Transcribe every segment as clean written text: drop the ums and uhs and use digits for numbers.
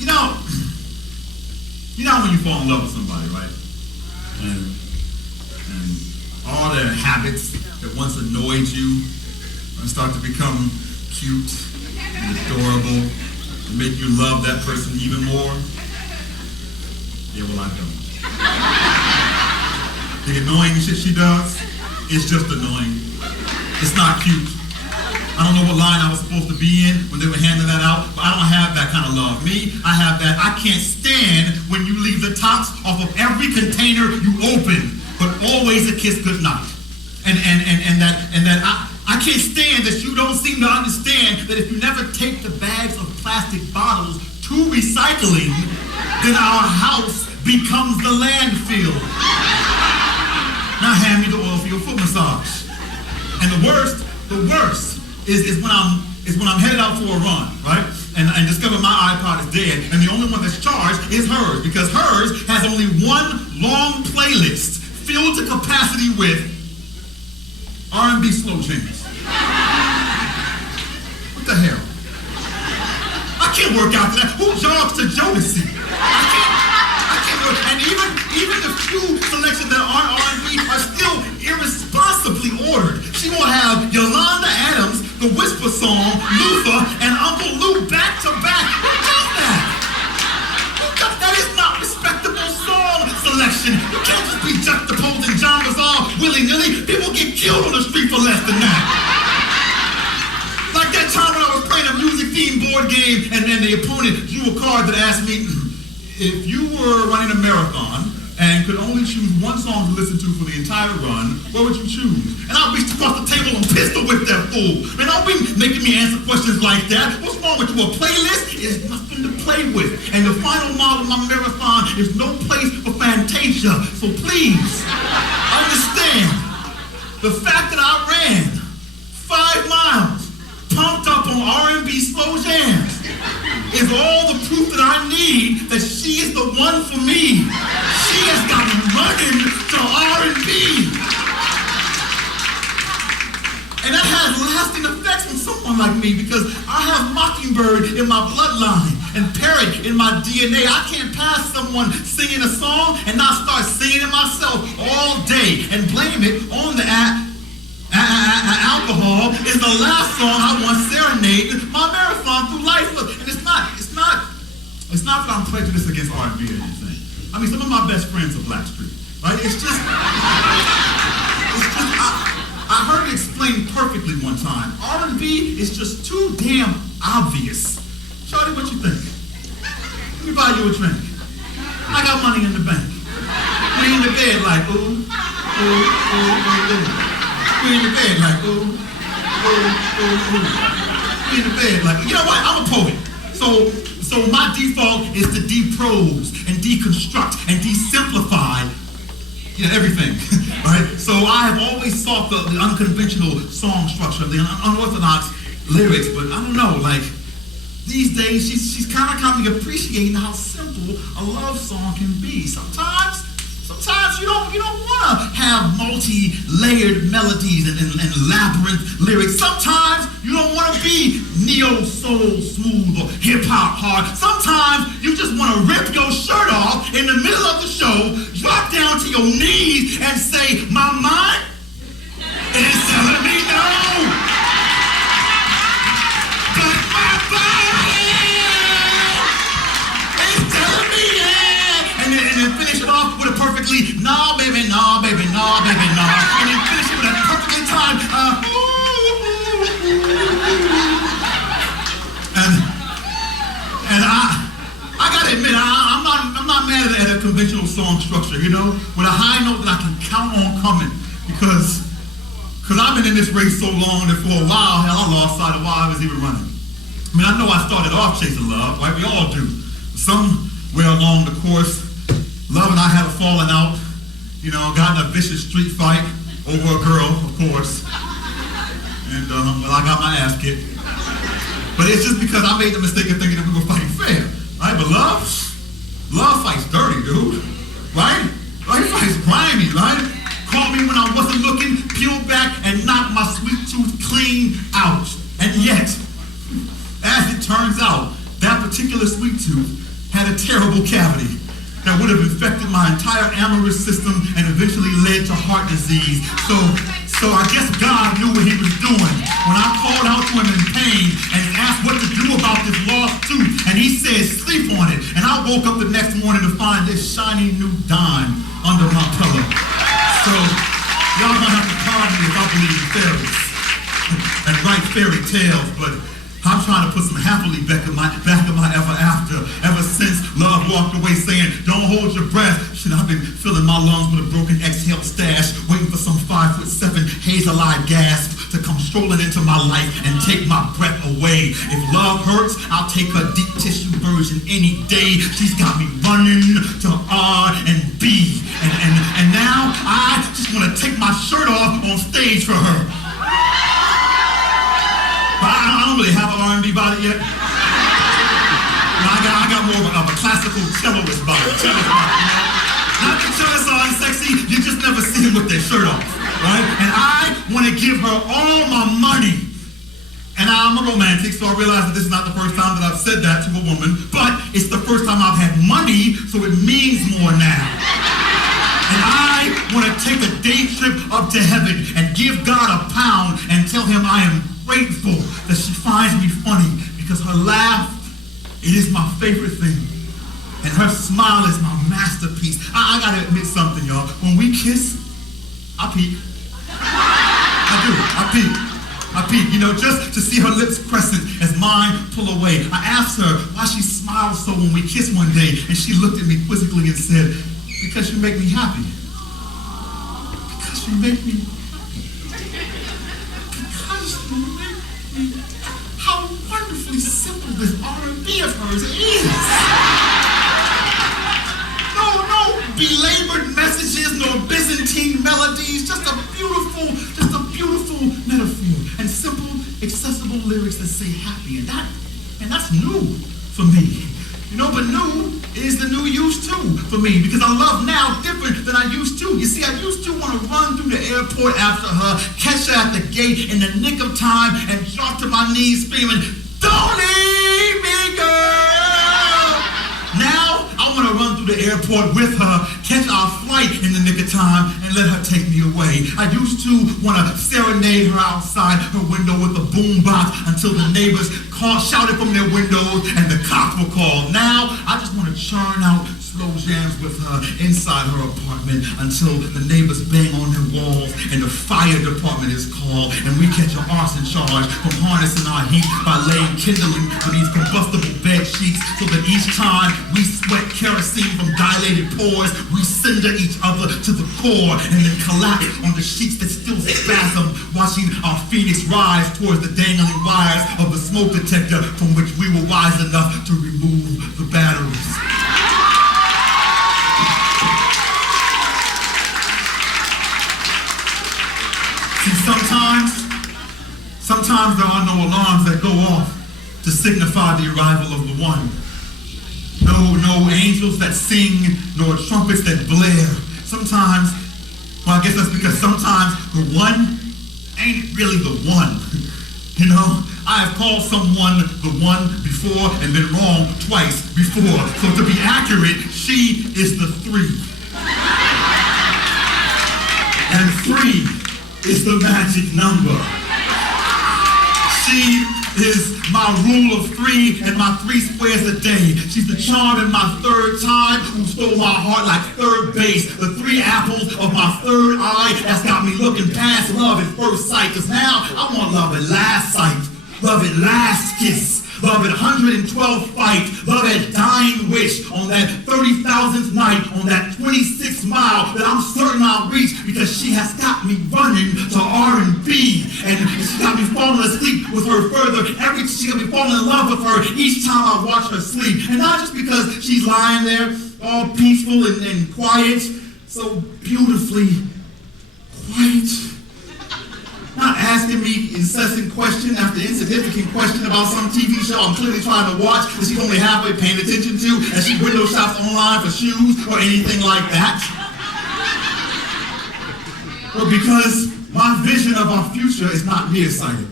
You know, when you fall in love with somebody, right? And all their habits that once annoyed you start to become cute and adorable and make you love that person even more. Yeah, well, I don't. The annoying shit she does is just annoying. It's not cute. I don't know what line I was supposed to be in when they were handing that out, but I don't have that kind of love. Me, I have that. I can't stand when you leave the tops off of every container you open, but always a kiss goodnight. And that I can't stand that you don't seem to understand that if you never take the bags of plastic bottles to recycling, then our house becomes the landfill. Now hand me the oil for your foot massage. And the worst is when I'm headed out for a run, right? And discover my iPod is dead, and the only one that's charged is hers, because hers has only one long playlist filled to capacity with R&B slow jams. What the hell? I can't work out to that. Who jogs to Jodeci? I can't work. And even the few selections that aren't R&B are still irresponsibly ordered. She won't have Yolanda Adams, the Whisper Song, Luther, and Uncle Lou back to back. Who does that? That is not respectable song selection. You can't just be juxtaposing genres all willy-nilly. People get killed on the street for less than that. Like that time when I was playing a music-themed board game and then the opponent drew a card that asked me, if you were running a marathon and could only choose one song to listen to for the entire run, what would you choose? And I reached across the table and pistol whipped that fool. Man, don't be making me answer questions like that. What's wrong with you? A playlist is nothing to play with. And the final model of my marathon is no place for Fantasia. So please, understand, the fact that I ran 5 miles pumped up on R&B slow jams is all the proof that I need that she is the one for me. She has got me running to R&B. And that has lasting effects on someone like me because I have Mockingbird in my bloodline and Parrot in my DNA. I can't pass someone singing a song and not start singing it myself all day and blame it on the alcohol is the last song I once serenaded my marathon through life. Look, and it's not that I'm prejudiced against R&B or anything. I mean, some of my best friends are Blackstreet, right? I heard it explained perfectly one time. R&B is just too damn obvious. Shawty, what you think? Let me buy you a drink. I got money in the bank. We in the bed like, ooh, ooh, ooh, ooh, ooh. We in the bed like, ooh, ooh, ooh, ooh. We in the bed like, you know what? I'm a poet. So my default is to deprose and deconstruct and desimplify, everything, right? So I have always sought the unconventional song structure, the unorthodox lyrics, but I don't know, like, these days she's kind of got me appreciating how simple a love song can be. Sometimes you don't want to have multi-layered melodies and labyrinth lyrics. Sometimes you don't want to be neo-soul smooth or hip-hop hard. Sometimes you just want to rip your shirt off in the middle of the show, drop down to your knees and say, my mind is telling me no. But my body is telling me yeah. And then finish it off with a perfectly, nah, baby, nah, baby, nah, baby, nah. And then finish it with a perfectly timed, And I gotta admit, I'm not mad at a conventional song structure, with a high note that I can count on coming, because I've been in this race so long that for a while, hell, I lost sight of why I was even running. I mean, I know I started off chasing love, right? We all do. Somewhere along the course, love and I had a falling out, got in a vicious street fight over a girl, of course. And, I got my ass kicked. But it's just because I made the mistake of thinking that we were fighting fair, right? But love fights dirty, dude, right? It fights grimy, right? Caught me when I wasn't looking, peeled back, and knocked my sweet tooth clean out. And yet, as it turns out, that particular sweet tooth a terrible cavity that would have infected my entire amorous system and eventually led to heart disease. So I guess God knew what he was doing when I called out to him in pain and asked what to do about this lost tooth. And he said, sleep on it. And I woke up the next morning to find this shiny new dime under my pillow. So y'all gonna have to pardon me if I believe in fairies and write fairy tales, but I'm trying to put some happily back in my ever after. Ever since love walked away saying, don't hold your breath. Shit, I've been filling my lungs with a broken exhale stash, waiting for some 5'7" hazel-eyed gasp to come strolling into my life and take my breath away. If love hurts, I'll take her deep tissue version any day. She's got me running to R and B. And now I just want to take my shirt off on stage for her. I don't really have an R&B body yet. I got more of a classical celloist body. Not the cellists are unsexy, you just never see them with their shirt off, right? And I want to give her all my money. And I'm a romantic, so I realize that this is not the first time that I've said that to a woman, but it's the first time I've had money, so it means more now. And I want to take a day trip up to heaven and give God a pound and tell him I am grateful that she finds me funny, because her laugh, it is my favorite thing. And her smile is my masterpiece. I gotta admit something, y'all. When we kiss, I peek. I do, I peek, you know, just to see her lips crescent as mine pull away. I asked her why she smiled so when we kissed one day, and she looked at me quizzically and said, because you make me happy. Because you make me how wonderfully simple this R&B of hers is. No belabored messages, no Byzantine melodies, just a beautiful metaphor and simple, accessible lyrics that say happy. And that's new for me. You know, but new is the new used to for me, because I love now different than I used to. You see, I used to want to run through the airport after her, catch her at the gate in the nick of time, and drop to my knees screaming, don't leave me, girl! Now, I want to run through the airport with her, catch our flight in the nick of time, and let her take me away. I used to want to serenade her outside her window with a boombox until the neighbors shouted from their windows and the cops were called. Now, I just want to churn out slow jams with her inside her apartment until the neighbors bang on their walls and the fire department is called and we catch an arson charge from harnessing our heat by laying kindling on these combustible bed sheets, so that each time we sweat kerosene from dilated pores, we cinder each other to the core and then collapse on the sheets that still spasm, watching our phoenix rise towards the dangling wires of the smoke detector from which we were wise enough to remove the batteries. See, sometimes there are no alarms that go off to signify the arrival of the one. No angels that sing, nor trumpets that blare. Sometimes, well, I guess that's because sometimes the one ain't really the one. You know, I have called someone the one before and been wrong twice before. So to be accurate, she is the three. And three is the magic number. She is my rule of three and my 3 squares a day. She's the charm in my third time who stole my heart like third base. The 3 apples of my third eye that's got me looking past love at first sight. Cause now I want love at last sight. Love at last kiss. Love at 112th fight. Love at dying wish on that 30,000th night, on that 26th mile that I'm certain I'll reach, because she has got me running to R&B. And she got me falling asleep with her further. She got me falling in love with her each time I watch her sleep. And not just because she's lying there all peaceful and quiet, so beautifully quiet. Not asking me incessant question after insignificant question about some TV show I'm clearly trying to watch that she's only halfway paying attention to, and she window shops online for shoes or anything like that. But because my vision of our future is not nearsighted.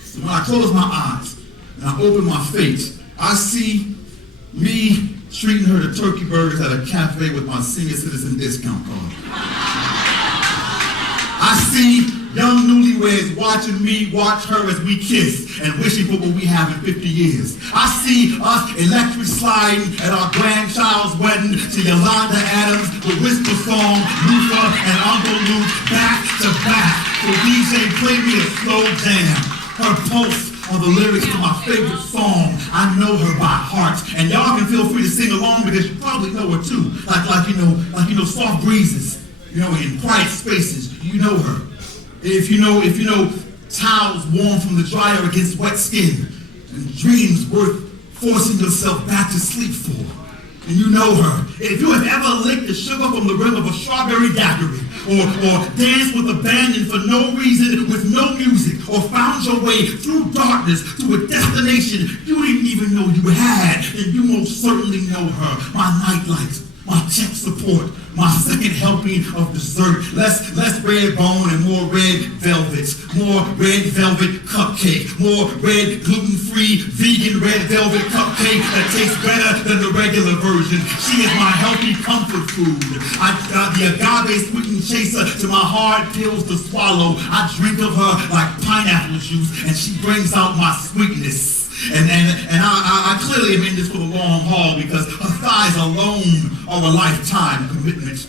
So when I close my eyes and I open my fate, I see me treating her to turkey burgers at a cafe with my senior citizen discount card. I see young newlyweds watching me watch her as we kiss and wishing for what we have in 50 years. I see us electric sliding at our grandchild's wedding to Yolanda Adams, the Whisper Song, Luther, and Uncle Luke back to back. So DJ, play me a slow jam. Her pulse on the lyrics to my favorite song. I know her by heart, and y'all can feel free to sing along because you probably know her too. Like you know, Soft Breezes. You know, in quiet spaces, you know her. If you know towels warm from the dryer against wet skin, and dreams worth forcing yourself back to sleep for, and you know her. If you have ever licked the sugar from the rim of a strawberry daiquiri, or danced with abandon for no reason with no music, or found your way through darkness to a destination you didn't even know you had, then you most certainly know her. My nightlight, my tech support, my second helping of dessert, less red bone and more red velvet, more red velvet cupcake, more red gluten-free vegan red velvet cupcake that tastes better than the regular version. She is my healthy comfort food. I got the agave sweetened chaser to my hard pills to swallow. I drink of her like pineapple juice, and she brings out my sweetness. And I clearly am in this for the long haul because her thighs alone are a lifetime commitment.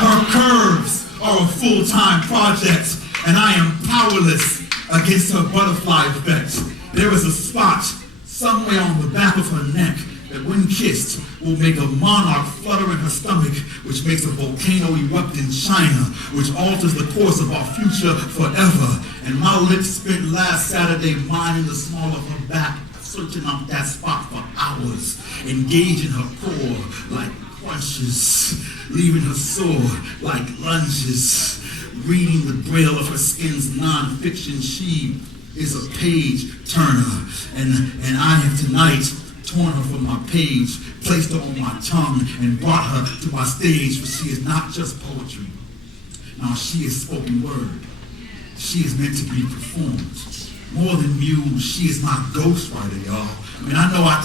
Her curves are a full-time project, and I am powerless against her butterfly effect. There is a spot somewhere on the back of her neck that when kissed will make a monarch flutter in her stomach, which makes a volcano erupt in China, which alters the course of our future forever. And my lips spent last Saturday mining the small of her back, searching out that spot for hours, engaging her core like crunches, leaving her sore like lunges, reading the braille of her skin's nonfiction. She is a page turner, and I have tonight torn her from my page, placed her on my tongue, and brought her to my stage, for she is not just poetry. Now, she is spoken word. She is meant to be performed. More than muse, she is my ghostwriter, y'all. I mean, I know I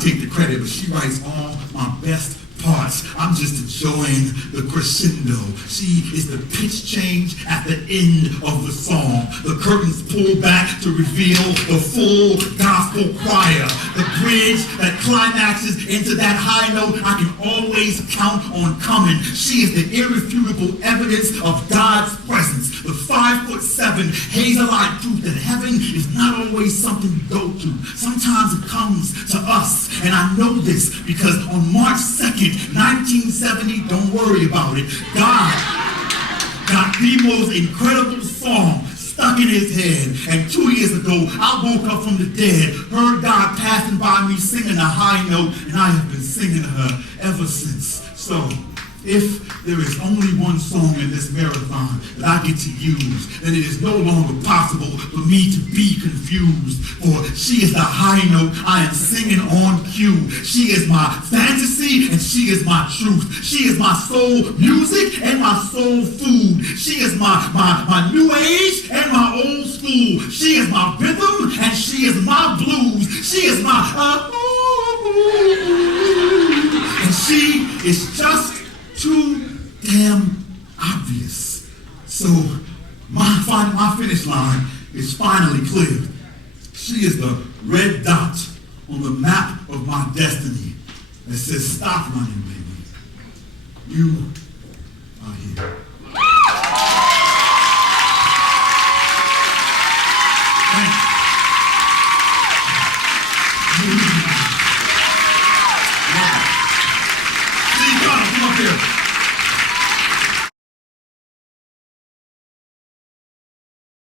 take the credit, but she writes all my best parts. I'm just enjoying the crescendo. She is the pitch change at the end of the song. The curtains pull back to reveal the full gospel choir. The bridge that climaxes into that high note I can always count on coming. She is the irrefutable evidence of God's presence. The 5'7" Hazelite proof that heaven is not always something you go to. Sometimes it comes to us. And I know this because on March 2nd, 1970, don't worry about it, God got the most incredible song stuck in his head. And 2 years ago, I woke up from the dead, heard God passing by me singing a high note, and I have been singing her ever since. So, if there is only one song in this marathon that I get to use, then it is no longer possible for me to be confused. For she is the high note I am singing on cue. She is my fantasy and she is my truth. She is my soul music and my soul food. She is my new age and my old school. She is my rhythm and she is my blues. She is my and she is just too damn obvious. So my finish line is finally clear. She is the red dot on the map of my destiny that says stop running, baby. You are here.